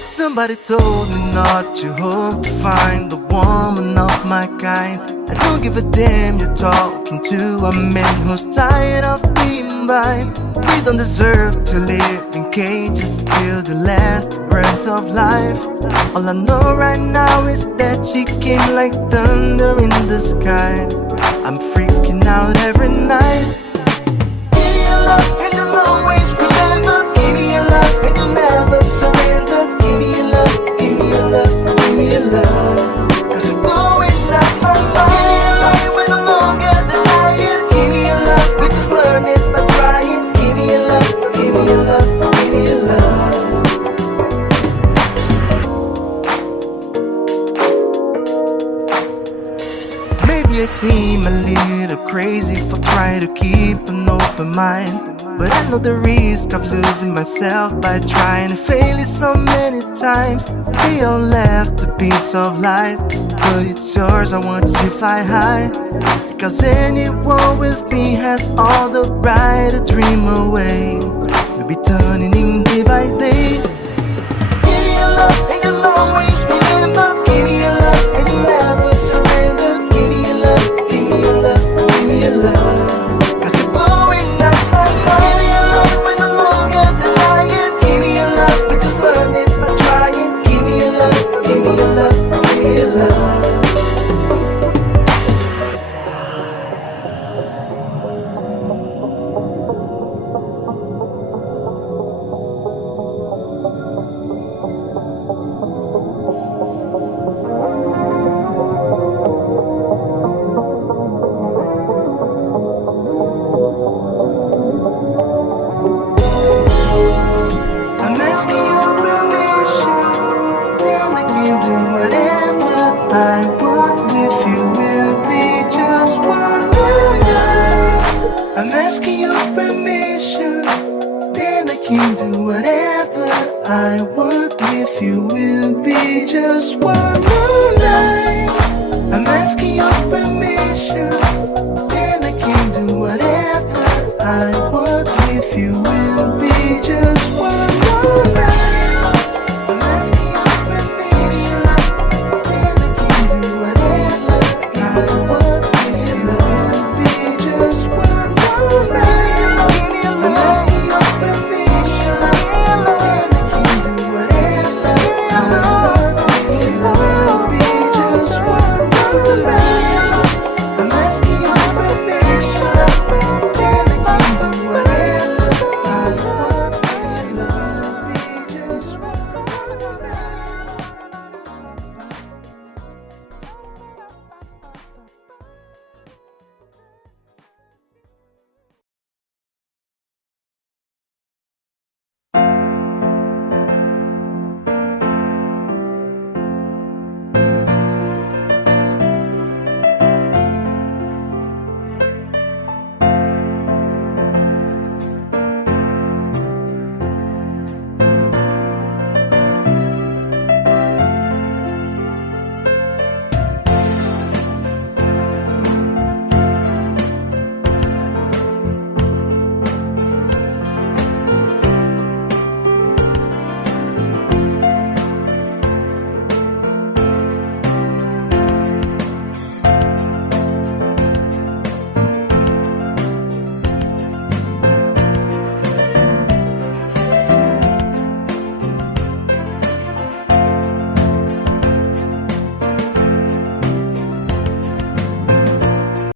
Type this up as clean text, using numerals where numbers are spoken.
Somebody told me not to hope to find the woman of my kind. I don't give a damn you're talking to a man who's tired of being blind. We don't deserve to live in cages till the last breath of life. All I know right now is that she came like thunder in the sky. I'm freaking out every night. Give me your love and you'll always remember. Give me your love and you'll never surrender. Give me your love, give me your love, give me your love. Cause you're blowing up my mind. We're no longer denying. Give me your love, we just learn it by trying. Give me your love, give me your love, give me your love. Maybe I seem a little crazy for trying to keep an open mind, but I know the risk of losing myself by trying to fail it so many times. They all left a piece of light, but it's yours, I want to see fly high. Because anyone with me has all the right to dream away. We'll be turning in day by day. Give me your love and you'll always remember. Give me your love and you'll never surrender. Give me your love, give me your love, give me your love. Cause you're blowing up my mind. Give me your love, we're no longer denying. Give me your love, we just learn it by trying. Give me your love, give me your love, give me your love. I'm asking your permission, then I can do whatever I want with you. Will be just one night. I'm asking your permission, then I can do whatever I want with you. Will be just one night. I'm asking your permission.